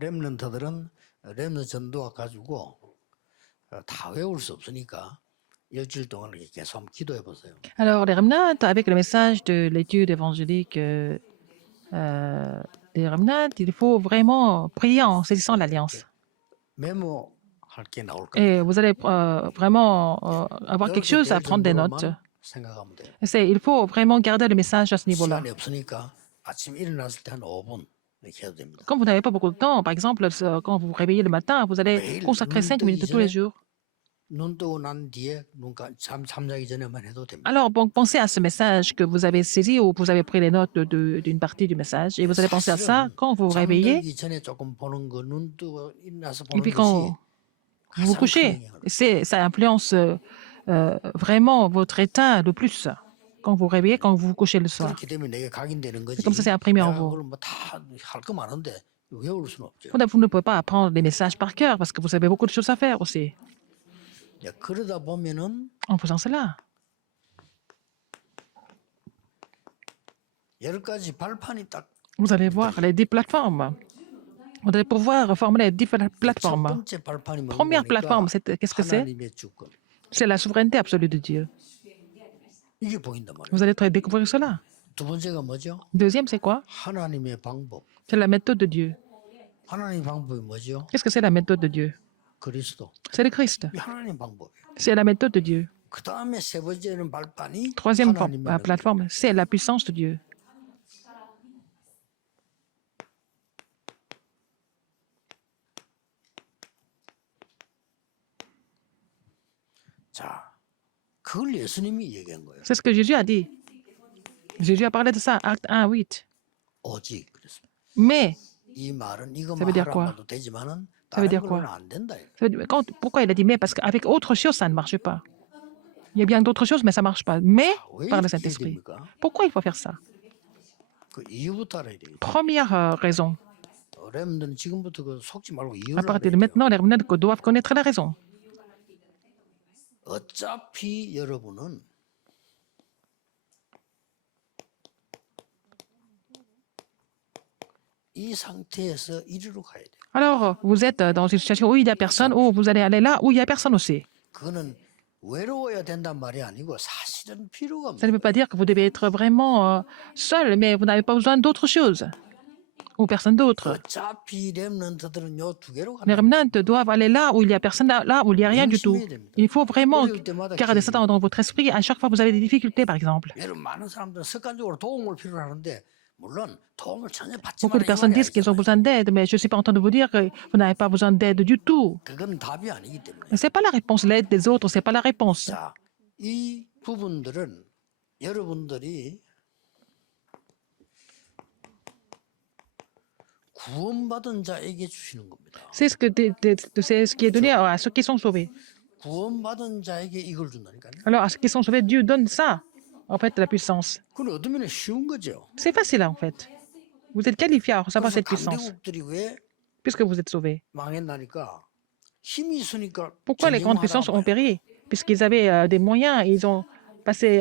렘넌트들은 렘넌트 전도가 가지고 다 외울 수 없으니까 일주일 동안 이렇게 계속 한번 기도해 보세요. Alors, les remnants, avec le message de l'étude évangélique des remnants, il faut vraiment prier en saisissant l'alliance. 메모할 게 나올 Et 겁니다. vous allez vraiment avoir quelque 이렇게 chose à 될 prendre des notes. 정도로만 생각하면 돼요. Il faut vraiment garder le message à ce niveau-là. 시간이 없으니까 아침 일어났을 때 한 5분 이렇게 해도 됩니다. Quand vous n'avez pas beaucoup de temps, par exemple, quand vous vous réveillez le matin, vous allez 매일 consacrer 눈 5 뜨기 minutes tous les 전에 jours. 눈 뜨고 난 뒤에 잠자기 전에만 해도 됩니다. Alors, bon, pensez à ce message que vous avez saisi ou vous avez pris les notes d'une partie du message et vous allez penser à ça 사실은 quand vous vous réveillez 잠들기 전에 조금 보는 거, 눈 뜨고 일어나서 et puis 보는 것이 quand vous vous 가장 큰 couchez. 영향을. Ça influence vraiment votre état le plus quand vous vous réveillez, quand vous vous couchez le soir. 그렇게 되면 내게 각인되는 C'est comme ça, 거지. c'est imprimé en 내가 vous. 그걸 뭐 다 할 거 많은데 외울 수는 없죠. Vous ne pouvez pas apprendre les messages par cœur parce que vous avez beaucoup de choses à faire aussi. 그러다 보면은 En faisant cela, 10가지 발판이 딱 vous allez voir les 10 plateformes. Vous allez pouvoir former les 10 첫 plateformes. 번째 발판이 뭔가 Première 보니까 plateforme, qu'est-ce que c'est? 하나님의 주권. C'est la souveraineté absolue de Dieu. 이게 보인단 말이에요. Vous allez découvrir cela. 두 번째가 뭐죠? Deuxième, c'est quoi? 하나님의 방법. C'est la méthode de Dieu. 하나님의 방법이 뭐죠? Qu'est-ce que c'est la méthode de Dieu? 그리스도. C'est le Christ. 이게 하나님 방법이에요. C'est la méthode de Dieu. 그 다음에 세 번째는 발판이 Troisième 하나님의 능력. plateforme, c'est la puissance de Dieu. 자, 그걸 예수님이 얘기한 거예요. C'est ce que Jésus a dit. Jésus a parlé de ça, acte 1, 8. 오직 그랬습니다. Mais, 이 말은 Ça 이것만 veut dire 하라 quoi? 말도 되지만은 Ça veut 다른 dire quoi? 걸로는 안 된다. pourquoi il a dit mais? Parce qu'avec autre chose, ça ne marche pas. Il y a bien d'autres choses, mais ça ne marche pas. Mais, 왜 par le 이렇게 해야 Saint-Esprit. 됩니까? Pourquoi il faut faire ça? 그 이유부터 알아야 돼요. Première raison. 렘들은 지금부터 그 속지 말고 À 이유를 partir de 알아야 돼요. maintenant, les remnants doivent connaître la raison. 어차피 여러분은 이 상태에서 이리로 가야 돼요. Alors, vous êtes dans une situation où il n'y a personne, ou vous allez aller là où il n'y a personne aussi. 그거는 외로워야 된단 말이 아니고 사실은 필요가 Ça ne veut pas dire que vous devez être vraiment seul, mais vous n'avez pas besoin d'autre chose, ou personne d'autre. 어차피 렘넌트들은 요 두 개로 Les 가는 remnants doivent aller là où il n'y a personne, là où il n'y a rien du tout. Il faut vraiment garder ça dans votre esprit. À chaque fois, vous avez des difficultés, par exemple. 여러분 많은 사람들은 습관적으로 도움을 필요로 하는데 물론 도움을 전혀 받지 Beaucoup de 말아야 personnes disent qu'ils ont besoin d'aide, mais je ne suis pas en train de vous dire que vous n'avez pas besoin d'aide du tout. 그건 답이 아니기 때문에. Ce n'est pas la réponse. L'aide des autres, ce n'est pas la réponse. 자, 이 부분들은 여러분들이 구원받은 자에게 주시는 겁니다. C'est ce qui est donné à ceux qui sont sauvés. 구원받은 자에게 이걸 준다니까요. Alors, à ceux qui sont sauvés, Dieu donne ça, en fait, la puissance. 그건 얻으면 쉬운 거죠. C'est facile, en fait. Vous êtes qualifié à recevoir cette puissance, 강대국들이 왜 puisque vous êtes sauvés. 망했나니까 힘이 있으니까 Pourquoi les grandes puissances ont péri? Puisqu'ils avaient des moyens, ils ont passé,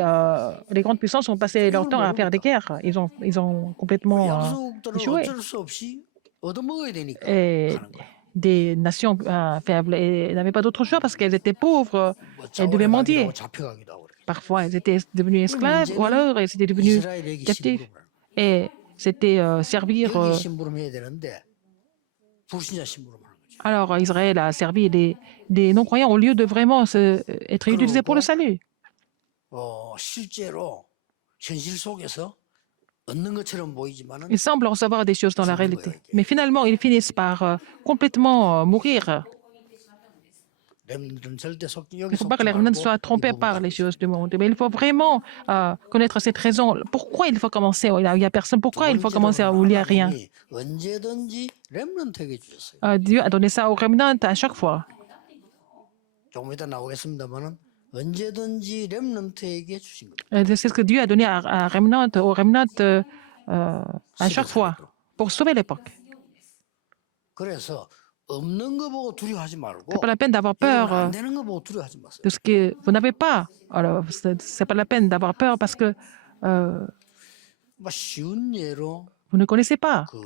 les grandes puissances ont passé leur temps à faire des guerres. Ils ont complètement 약속들은 échoué. 어쩔 수 없이 얻어먹어야 되니까 Et 하는 거예요. des nations faibles et n'avaient pas d'autre choix parce qu'elles étaient pauvres, 뭐 elles devaient 자원에 mendier. 가기도 하고 잡혀가기도 하고 그래요. Parfois, elles étaient devenues esclaves ou alors elles étaient devenues 이스라엘에게 captives. 심부름을 Et c'était servir. 여기 심부름해야 되는데 불신자 심부름하는 거죠. Alors, Israël a servi des non-croyants au lieu de vraiment être utilisé pour le salut. 실제로 현실 속에서 얻는 것처럼 보이지만은 Ils semblent recevoir des choses dans la réalité. Mais finalement, ils finissent par complètement mourir. 렘들은 절대 속지 Il 여기 ne faut pas que 속지 les remnants 말고 soient trompés 이 par 부분 les choses du monde. Mais il faut vraiment connaître cette raison. Pourquoi il faut commencer où il n'y a personne? Pourquoi il faut commencer où il n'y a rien? 하나님이 언제든지 렘넌트에게 주셨어요. Dieu a donné ça aux remnants à chaque fois. 조금 이따 나오겠습니다만은 언제든지 렘넌트에게 주신 거예요. C'est ce que Dieu a donné aux remnants à chaque fois pour sauver l'époque. 그래서 없는 거 보고 두려워하지 말고 C'est pas la peine d'avoir 여러분 peur 안 되는 거 보고 두려워하지 마세요. de ce que vous n'avez pas. Alors, c'est pas la peine d'avoir peur parce que 뭐 쉬운 예로 vous ne connaissez pas. 그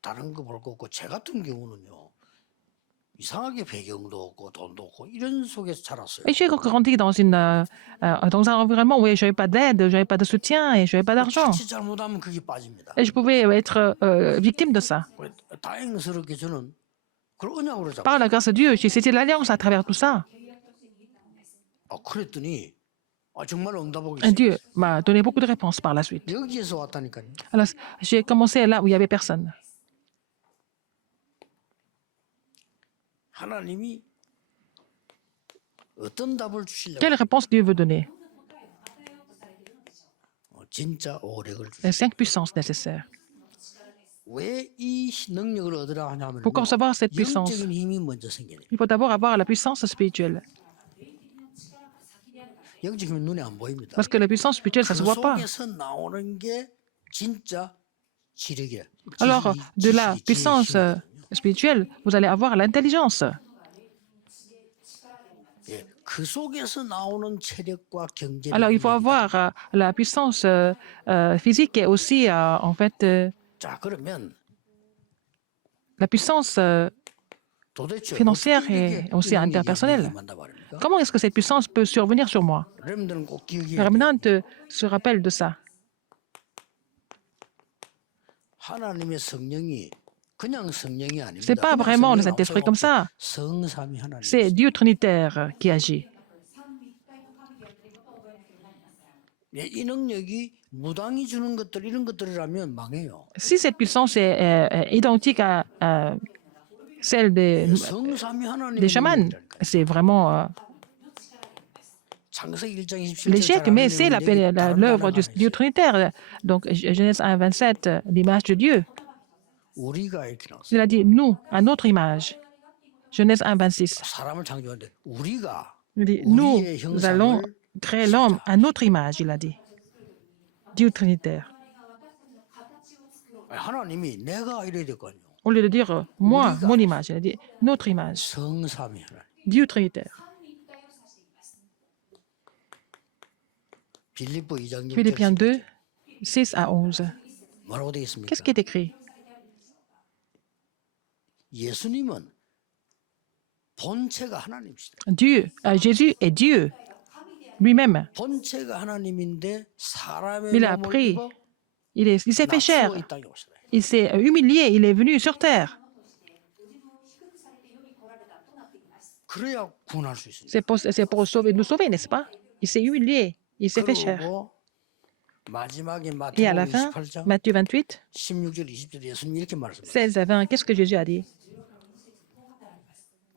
다른 거 볼 거 없고 제 같은 경우는요. 이상하게 배경도 없고 돈도 없고 이런 속에서 자랐어요. Et j'ai grandi dans un environnement où je n'avais pas d'aide, je n'avais pas de soutien et je n'avais pas d'argent. 자칫 잘못하면 그게 빠집니다. Et je pouvais être victime de ça. 다행스럽게 저는 그걸 언약으로 Par la 잡고 grâce de Dieu, j'ai saisi l'alliance à travers tout ça. 그랬더니 정말 응답하고 Et 있어요. Dieu m'a donné beaucoup de réponses par la suite. 여기에서 왔다니까요. Alors, j'ai commencé là où il n'y avait personne. 하나님이 어떤 답을 주시려고 Quelle réponse Dieu veut donner? 진짜 오력을 Les 주시고 5 puissances nécessaires. 왜 이 능력을 얻으라 하냐면 Pour concevoir cette puissance, 영적인 힘이 먼저 생기네. il faut d'abord avoir la puissance spirituelle. 영적인 힘은 눈에 안 보입니다. Parce que la puissance spirituelle, ça ne se 그 voit pas. 속에서 나오는 게 진짜 지력이야. Alors, de la puissance spirituelle, vous allez avoir l'intelligence. 그 속에서 나오는 체력과 경제. Alors, il faut avoir la puissance physique et aussi, en fait, 자 그러면 la puissance 도대체 financière 어떻게 et 이렇게 aussi 이런 interpersonnelle. 얘기가 많단 말입니까? Comment est-ce que cette puissance peut survenir sur moi? 여러분들은 꼭 Les 기억해야 돼요. remnants se rappellent de ça. 하나님의 성령이 그냥 성령이 아닙니다. Ce n'est pas 그냥 vraiment le 성령 Saint-Esprit 아무 comme 소용 ça. 없어요. 성삼위 하나님. C'est Dieu trinitaire qui agit. 이 능력이 무당이 주는 것들 이런 것들이라면 망해요. Si cette puissance est identique à celle 성삼위 하나님의 des chamans, 능력이라니까요. c'est vraiment 창세기 1장 27절 l'échec, mais c'est l'œuvre du Dieu trinitaire. Donc, Genèse 1, 27, l'image de Dieu. 우리가 이렇게 나왔어요. Il a dit, nous, à notre image. Genèse 1, 26. 사람을 창조하는데 우리가 Il dit, nous 우리의 allons 형상을 créer l'homme à notre image, il a dit. Dieu trinitaire. 하나님이 내가 이래야 될 거 아니에요. Au lieu de dire moi, mon image, il a dit notre image. 성삼위 하나님. Dieu trinitaire. 빌립보 2장 6절 Philippiens 2, 6 à 11. 뭐라고 되어 있습니까? Qu'est-ce qui est écrit? 예수님은 본체가 하나님이시다. Dieu, Jésus est Dieu lui-même. 본체가 하나님인데 사람의 Il a 몸을 pris, 입어 il s'est fait chair, 낙수가 이 땅에 오시다. il s'est humilié, il est venu sur terre. 그래야 구원할 수 있습니다. C'est pour nous sauver, n'est-ce pas? Il s'est humilié, il s'est fait chair. 그리고 마지막에 Et à la 마태복음 fin, 28장 Matthieu 28, 16절 20절 예수님이 이렇게 말씀하셨어요. 16 à 20, qu'est-ce que Jésus a dit?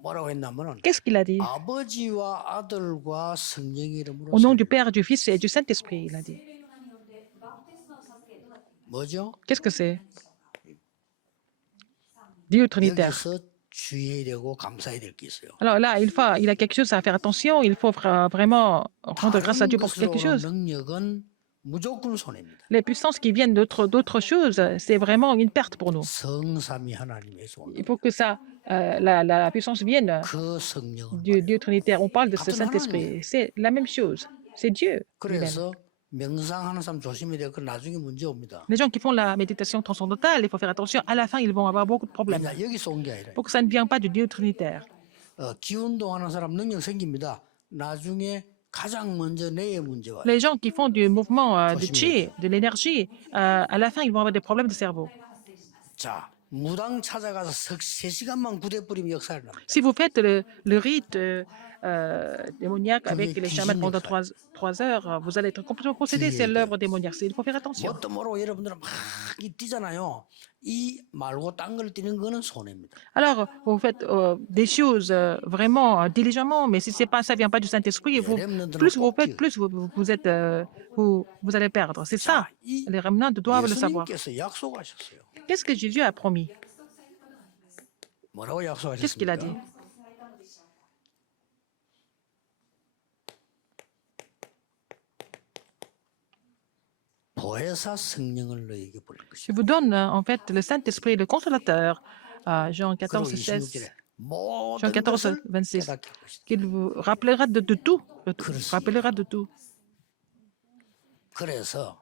뭐라고 했냐면은 Qu'est-ce qu'il a dit? 아버지와 아들과 성령의 이름으로 Au nom du Père, du Fils et du Saint-Esprit, il a dit. 뭐죠? Qu'est-ce que c'est? Dieu trinitaire. 여기서 주의해야 되고 감사해야 될 게 있어요. Alors là, il a quelque chose à faire attention, il faut vraiment rendre grâce à Dieu pour quelque 것으로 chose. 능력은 무조건 손해입니다. Les puissances qui viennent d'autres choses, c'est vraiment une perte pour nous. 성삼위 하나님에서 오는 Il faut que ça, la puissance vienne 그 성령은 du Dieu trinitaire. On parle de ce Saint-Esprit. C'est la même chose. C'est Dieu lui-même. 그래서 명상하는 사람 조심해야 돼요. 그 나중에 문제 옵니다. Les gens qui font la méditation transcendantale, il faut faire attention. À la fin, ils vont avoir beaucoup de problèmes. 왜냐 여기서 온 게 아니라 Pour que ça ne vienne pas du Dieu trinitaire. 기운동하는 사람 능력 생깁니다. 나중에 가장 먼저 뇌에 문제 와요. Les gens qui font du mouvement de chi, de l'énergie, à la fin, ils vont avoir des problèmes de cerveau. 자, 무당 찾아가서 3시간만 구대뿌리면 역사를 납니다. Si vous faites le rite démoniaque avec les chamans pendant 3 heures, vous allez être complètement possédé. C'est l'œuvre démoniaque. Il faut faire attention. 뭣도 모르고 여러분들은 막 뛰잖아요. 이 말고 딴 걸 뛰는 거는 손해입니다. Alors, vous faites des choses vraiment diligemment, mais si c'est pas, ça vient pas du Saint-Esprit, plus vous faites, plus vous allez perdre. C'est ça. 이 Les remnants doivent le savoir. 예수님께서 약속하셨어요. Qu'est-ce que Jésus a promis? 뭐라고 Qu'est-ce qu'il a dit? 약속하셨습니까? 보혜사 성령을 너에게 보낼 Je 것이다. vous donne en fait le Saint-Esprit, le consolateur, Jean 그리고 14, 16, 26절에 Jean 모든 14, 것을 26, 깨닫게 할 것이다. qu'il vous rappellera de tout, rappellera de tout. 그래서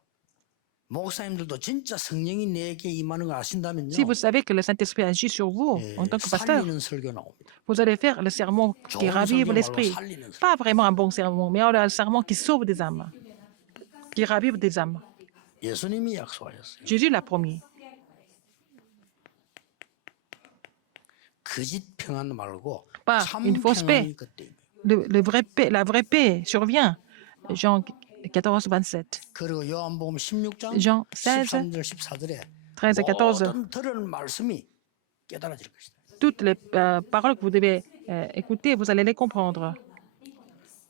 목사님들도 진짜 성령이 내게 임하는 걸 아신다면요. Si vous savez que le Saint-Esprit agit sur vous en tant que pasteur, 살리는 설교 나옵니다. vous allez faire le sermon qui 좋은 ravive 설교 말고 l'esprit. 살리는 설교. Pas vraiment un bon sermon, mais un sermon qui sauve des âmes, qui ravive des âmes. 예수님이 약속하셨어요. Jésus l'a promis. 거짓 평안 말고 Pas 참 une fausse paix. 평안이 그때. La vraie paix survient. Jean 14, 27. 그리고 요한복음 16장 Jean 16, 13절 14절에 13 et 14. 모든 들은 말씀이 깨달아질 것이다. Toutes les paroles que vous devez écouter, vous allez les comprendre.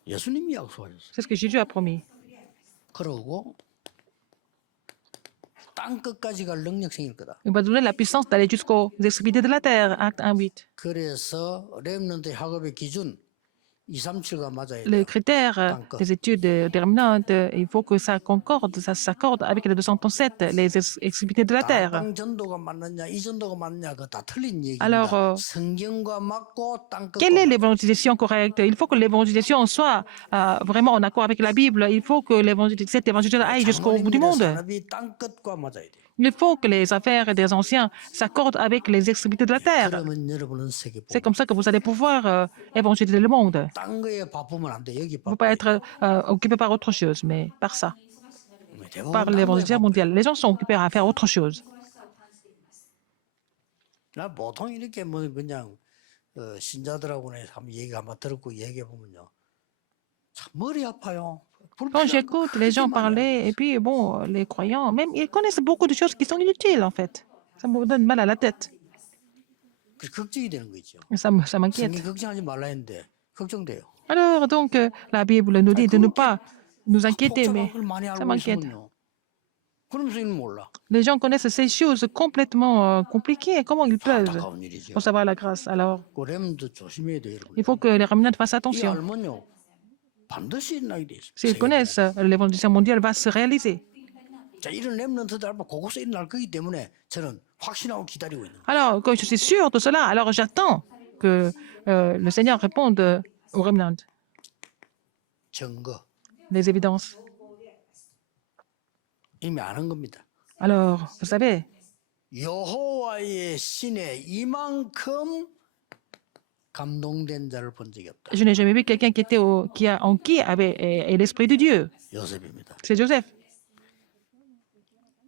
예수님이 약속하셨어요. C'est ce que Jésus a promis. 그러고 땅 끝까지 갈 능력 생길 거다. Il va donner la puissance d'aller jusqu'aux extrémités de la terre. Acte 1, 8. 그래서 렘넌트 학업의 기준 237과 맞아야 Les 돼요. critères des études déterminantes, il faut que ça concorde, ça s'accorde avec les 237, les extrémités de la terre. 땅 전도가 맞느냐 이 전도가 맞느냐 그거 다 틀린 얘기입니다. Alors, 성경과 맞고 땅 quelle est 끝과 l'évangélisation correcte? Il faut que l'évangélisation soit vraiment en accord avec la Bible. Il faut que cette évangélisation aille jusqu'au bout du 장로님들의 monde. 산업이 땅 끝과 맞아야 돼요. Il faut que les affaires des anciens s'accordent avec les extrémités de la terre. 그러면 여러분은 세계 C'est comme ça que vous allez pouvoir évangéliser le monde. 딴 거에 바쁘면 안 돼. 여기 Vous ne 바빠. pouvez pas être occupé par autre chose, mais par ça, 대부분 par 딴 거에 l'évangélisation 바빠. mondiale. Les gens sont occupés à faire autre chose. 나 보통 이렇게 뭐 그냥 신자들하고는 한번 얘기 한번 듣고 얘기해 보면요, 참 머리 아파요. Quand j'écoute les gens parler, et puis bon, les croyants, même ils connaissent beaucoup de choses qui sont inutiles en fait. Ça me donne mal à la tête. 그 걱정이 되는 거 있죠. Ça m'inquiète. 성경 걱정하지 말라 했는데 걱정돼요. Alors donc, la Bible nous dit de ne pas nous inquiéter, mais 복잡한 걸 많이 ça 알고 m'inquiète. 있으면요, 그러면서 이는 몰라. Les gens connaissent ces choses complètement compliquées. Comment ils peuvent 안타까운 일이죠. recevoir la grâce? Alors, 그 렘도 조심해야 돼요, 여러분. il faut que les remnants fassent 이 attention. 알면요, 반드시 일어나게 돼 있어요. S'ils connaissent, l'évangélisation mondiale va se réaliser. 자, 이런 렘넌트들 알면 그곳에 일어날 거기 때문에 저는 확신하고 기다리고 있는 거예요. Alors, quand je suis sûr de cela, alors j'attends que le Seigneur réponde aux remnants, 증거 les évidences. 이미 아는 겁니다. Alors, vous savez, 여호와의 신에 이만큼 감동된 자를 본 적이 없다. je n'ai jamais vu quelqu'un en qui avait est l'Esprit de Dieu. 요셉입니다. C'est Joseph.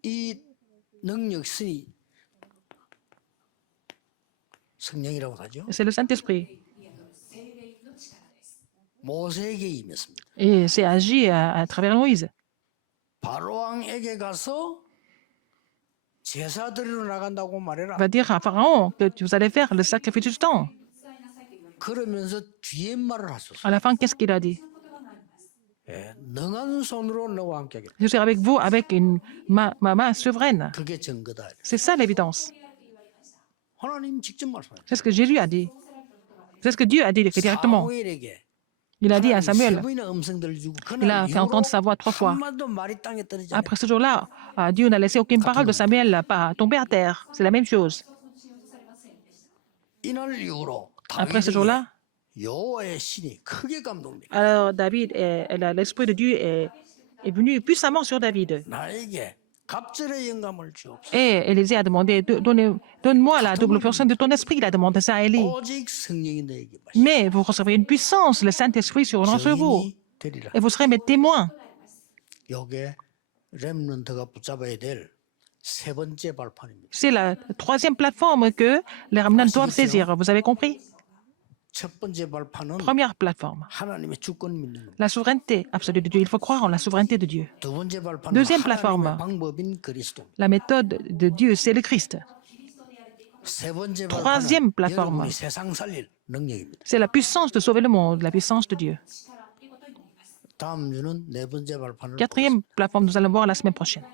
이 능력신이 성령이라고 하죠. C'est le Saint-Esprit. 모세에게 임했습니다. Et c'est agi à travers Moïse. 바로왕에게 가서 제사 드리러 나간다고 말해라. Il va dire à Pharaon que vous allez faire le sacrifice du temps. 그러면서 뒤에 말을 하소서. À la fin, qu'est-ce qu'il a dit? 예, 능한 손으로 너와 함께 하겠다. Je suis avec vous avec ma main souveraine. 그게 증거다. C'est ça l'évidence. 하나님 직접 말씀하셨어요. C'est ce que Jésus a dit. C'est ce que Dieu a dit directement. 사무엘에게 Il a dit à 하나님 세 Samuel, 번이나 음성들을 주고 il a 그날 fait entendre sa voix 3 fois. 한마디도 말이 땅에 떨어지지 않아요. Après ce jour-là, Dieu n'a laissé aucune parole de Samuel pas tomber à terre. C'est la même chose. 이날 이후로 Après ce 다윗에게 jour-là, 여호와의 신이 크게 감동돼. alors l'Esprit de Dieu est venu puissamment sur David. 나에게 갑절의 영감을 주옵소서. Et Élisée a demandé, donne-moi la double portion de ton esprit. Il a demandé ça à Élie. 오직 성령이 너에게 Mais vous recevrez une puissance, le Saint-Esprit sur vous. 증인이 되리라. Et vous serez mes témoins. 요게 렘넌트가 붙잡아야 될 세 번째 발판입니다. C'est la troisième plateforme que les remnants doivent saisir. Vous avez compris? 첫 번째 발판은 Première plateforme, 하나님의 주권 믿는 겁니다. la souveraineté absolue de Dieu. Il faut croire en la souveraineté de Dieu. 두 번째 발판은 Deuxième 하나님의 plateforme. 방법인 그리스도. La méthode de Dieu, c'est le Christ. 세 번째 Troisième 발판은 plateforme. 여러분이 세상 살릴 능력입니다. C'est la puissance de sauver le monde, la puissance de Dieu. 다음 주는 네 번째 발판을 Quatrième plateforme, nous allons voir la semaine prochaine.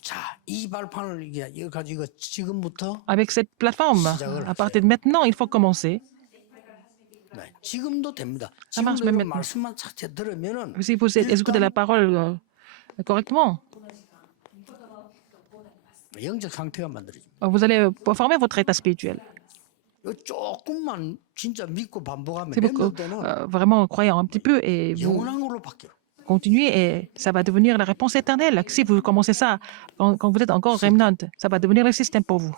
자, 이 발판을 이거 가지고 지금부터 Avec cette plateforme, à partir de maintenant, il faut commencer. 네, 지금도 됩니다. Ça marche 지금도 même 이런 말씀만 자체 들으면은 Si vous écoutez la parole correctement, 영적 상태가 만들어집니다. vous allez former votre état spirituel. 이거 조금만 진짜 믿고 반복하면 Si vous 렘넌트는 vraiment croyez un petit peu et vous, 영원한 걸로 바뀌어. continuer et ça va devenir la réponse éternelle. Si vous commencez ça quand vous êtes encore remnant, ça va devenir le système pour vous.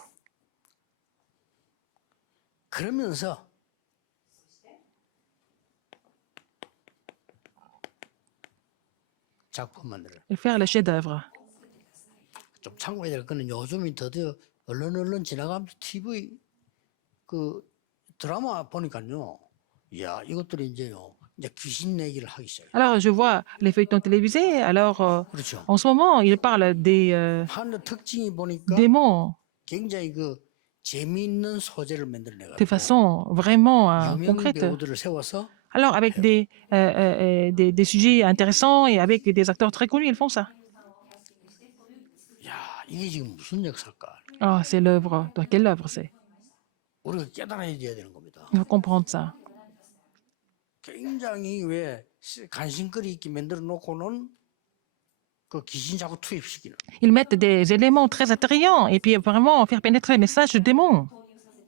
그러면서 작품 만들어. Et faire le chef-d'œuvre. 좀 참고해야 될 거는 요즘이 드디어 얼른 지나가면서 TV 그 드라마 보니까요. 야, 이것들이 이제요. 이제 귀신 얘기를 하기 시작해요. Alors, je vois les feuilletons télévisés. Alors, 그렇죠. en ce moment, ils parlent des 하는 특징이 보니까 démons 굉장히 그 재미있는 소재를 만들어내가지고 de façon vraiment 유명 concrète. 배우들을 세워서 Alors, avec des sujets intéressants et avec des acteurs très connus, ils font ça. 야, 이게 지금 무슨 역사일까? Oh, c'est l'œuvre. Donc, quelle œuvre c'est? 우리가 깨달아야 되는 겁니다. Il faut comprendre ça. 굉장히 왜 간신거리 있게 만들어 놓고는 그 귀신 자꾸 투입시키는. Ils mettent des éléments très attrayants et puis vraiment faire pénétrer le message du démon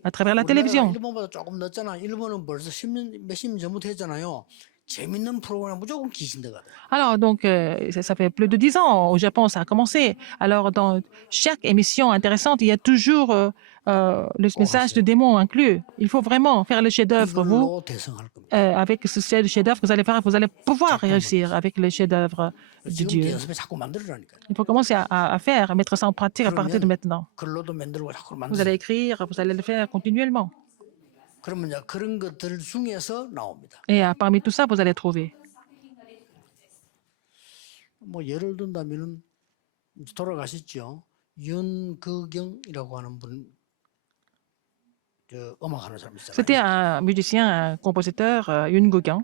à travers la 우리나라가 télévision. 일본보다 조금 늦잖아. 일본은 벌써 몇십 년 전부터 했잖아요. 재밌는 프로그램 무조건 귀신 들어가요. Alors, donc, ça fait plus de 10 ans. Au Japon, ça a commencé. Alors, dans chaque émission intéressante, il y a toujours le message de démon inclus. Il faut vraiment faire le chef-d'œuvre, vous. 이걸로 대성할 겁니다. Avec ce chef-d'œuvre que vous allez faire, vous allez pouvoir réussir avec le chef-d'œuvre de 지금 Dieu. 연습에 자꾸 만들어라니까. Il faut commencer à faire, à mettre ça en pratique à partir de maintenant. 글로도 만들고 자꾸 Vous 만들어. allez écrire, vous allez le faire continuellement. 그러면 이제 그런 것들 중에서 나옵니다. Et parmi tout ça, vous allez trouver. 뭐 예를 든다면은 돌아가셨죠. 윤거경이라고 하는 분, 저 음악하는 사람 C'était 있잖아요. un musicien, un compositeur, Yun Gogan.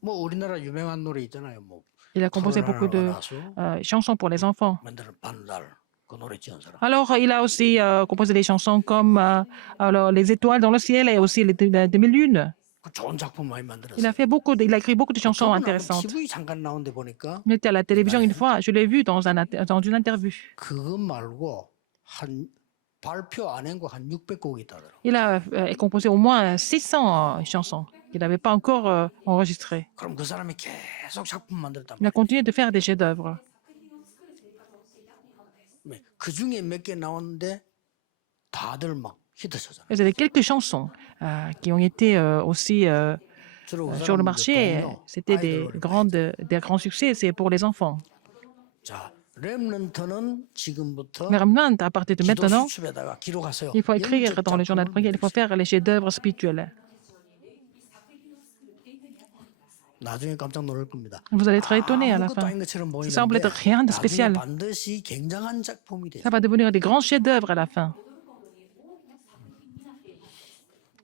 뭐 우리나라 유명한 노래 있잖아요. 뭐 Il a composé beaucoup de 가수 chansons pour les enfants. 만드는 반달 그 노래 지은 사람. Alors, il a aussi composé des chansons comme alors, Les étoiles dans le ciel et aussi La demi-lune. 그 좋은 작품 많이 Il 만들었어요. a fait il a écrit beaucoup de chansons 그분하고 intéressantes. TV 잠깐 나온데 보니까 Il était à la télévision une fois, je l'ai vu dans une interview. 그것 말고 한 발표 안 한 거 한 600곡이 있다더라고. Il a composé au moins 600 chansons qu'il n'avait pas encore enregistrées. 그럼 그 사람이 계속 작품 만들었단 Il a 말이에요. continué de faire des chefs-d'œuvre. 그 중에 몇 개 나오는데 다들 막 히트쳤잖아요. Il y avait quelques chansons qui ont été aussi 주로 그 sur le 사람들 marché. 돈요. C'était des grands succès, c'est pour les enfants. 자, 렘넌트는 지금부터 Mais Remnant, à partir de 기도 maintenant, 수첩에다가 기록하세요. il faut écrire 영적 dans le journal de prière, il faut faire les chefs-d'œuvre spirituels. 나중에 깜짝 놀랄 겁니다. Vous allez être étonné à la 아무것도 fin. 아닌 것처럼 Ça semble 보이는데 être rien de 나중에 spécial. 반드시 굉장한 작품이 돼요. Ça va devenir des grands chefs-d'œuvre à la fin.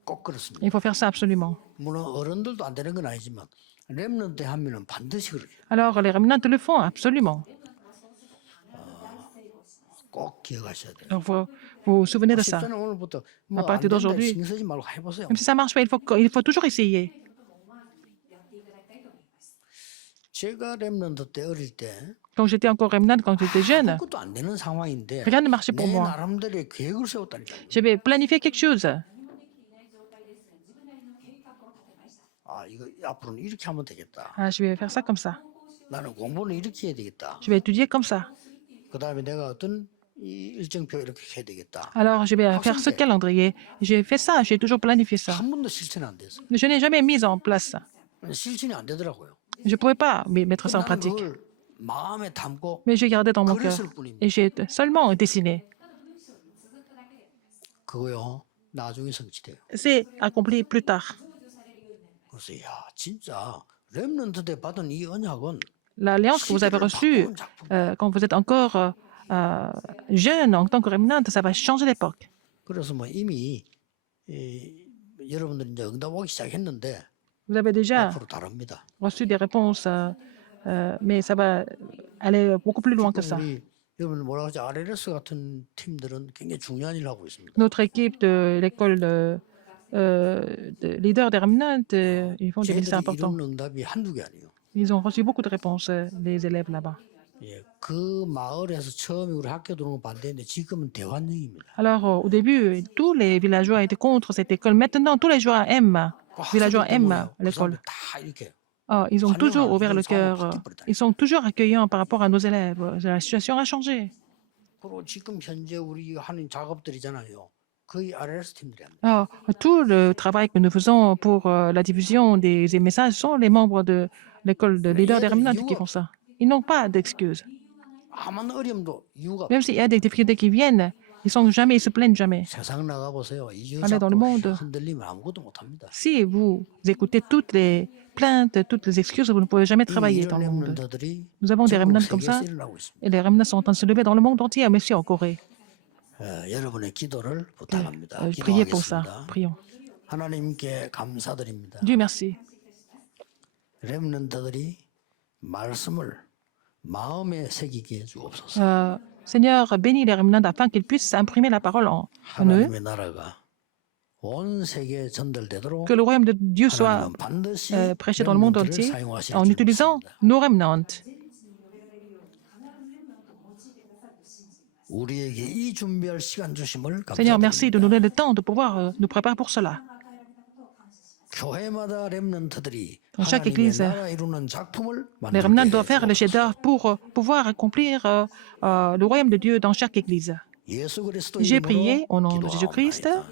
꼭 그렇습니다. Il faut faire ça absolument. 물론 어른들도 안 되는 건 아니지만 렘넌트 하면은 반드시 그렇게 Alors, les Remnants le font absolument. 꼭 기억하셔야 돼요. Alors, vous vous souvenez de ça. 집사는 오늘부터 À 뭐안 partir 된다 d'aujourd'hui, 신경 쓰지 말고 해보세요. même si ça marche pas, il faut toujours essayer. 제가 렘넌트 때 어릴 때 Quand j'étais encore Remnant, quand j'étais jeune, 아무것도 안 되는 상황인데 rien ne marchait pour 내 moi. 나름대로의 계획을 세웠다니까요. J'avais planifié quelque chose. 아, 이거 앞으로는 이렇게 하면 되겠다. Ah, je vais faire ça comme ça. 나는 공부는 이렇게 해야 되겠다. Je vais étudier comme ça. 그 다음에 내가 어떤 이 일정표 이렇게 해야 되겠다. Alors, je vais faire ce calendrier. J'ai fait ça, j'ai toujours planifié ça. 한 번도 실천이 안 됐어. Mais je n'ai jamais mis en place ça. 실천이 안 되더라고요. Je ne pouvais pas mettre ça en 나는 pratique. 그걸 마음에 담고 Mais j'ai gardé dans mon cœur. 그랬을 뿐입니다. Et j'ai seulement dessiné. 그거요. 나중에 성취돼요. C'est accompli plus tard. 그래서 야, 진짜 렘넌트 때 받은 이 언약은 L'alliance que vous avez reçue 바꾸는 작품. quand vous êtes encore jeune en tant que Remnant, ça va changer l'époque. 그래서 뭐 이미 여러분들이 이제 응답 오기 시작했는데 Vous avez déjà 앞으로 다릅니다. reçu des réponses, mais ça va aller beaucoup plus loin que ça. 우리 여러분 뭐라고 하지? RLS 같은 팀들은 굉장히 중요한 일을 하고 있습니다. Notre équipe de l'école de leaders des Remnants, ils font des ministères 쟤들이 importants. 이룬 응답이 한두 개 아니에요. Ils ont reçu beaucoup de réponses, les élèves là-bas. 예, 그 마을에서 처음에 우리 학교 들어오는 거 반대인데 지금은 대환영입니다. Alors, au début, tous les villageois étaient contre cette école. Maintenant, tous les villageois aiment 그 l'école. 다 이렇게 Ils ont toujours 환영을 ouvert 하는 le 상황으로 cœur. 바뀌어버렸다. Ils sont toujours accueillants par rapport à nos élèves. La situation a changé. 그리고 지금 현재 우리 하는 작업들이잖아요. 거의 RLS 팀들이 합니다. Alors, tout le travail que nous faisons pour la diffusion des messages sont les membres de l'école de leaders des remnants qui font ça. Ils n'ont pas d'excuses. 아무런 어려움도 이유가 Même s'il y a des difficultés qui viennent, ils ne se plaignent jamais. 세상 나가 보세요. 이유 Allez dans le 잡고 monde. 흔들리면 아무것도 못합니다. Si vous écoutez toutes les plaintes, toutes les excuses, vous ne pouvez jamais 이 travailler dans 이런 le monde. 렘넌트들이 Nous avons des 전국 remnants comme ça, 세계에서 일어나고 있습니다. et les remnants sont en train de se lever dans le monde entier, mais aussi en Corée. 여러분의 기도를 부탁합니다. Priez pour ça. 기도하겠습니다. Prions. 하나님께 감사드립니다. Dieu merci. 렘넌트들이 말씀을 마음에 새기게 해주옵소서. Seigneur, bénis les remnants afin qu'ils puissent imprimer la parole en eux, 하나님의 나라가 온 세계에 전달되도록 que le royaume de Dieu soit 하나님은 반드시 prêché dans le monde 렘넌트를 entier 사용하실 en 줄 utilisant 믿습니다. nos remnants. 우리에게 이 준비할 시간 주심을 Seigneur, merci de 감사드립니다. nous donner le temps de pouvoir nous préparer pour cela. 교회마다 렘넌트들이 Dans chaque 하나님의 église, 나라 이루는 작품을 Les remnants doivent 만들게 faire le chef-d'œuvre pour pouvoir accomplir le royaume de Dieu dans chaque église. 예수 그리스도 J'ai 이름으로 prié au nom de Jésus-Christ. 기도하옵나이다.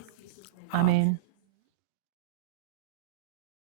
Amen.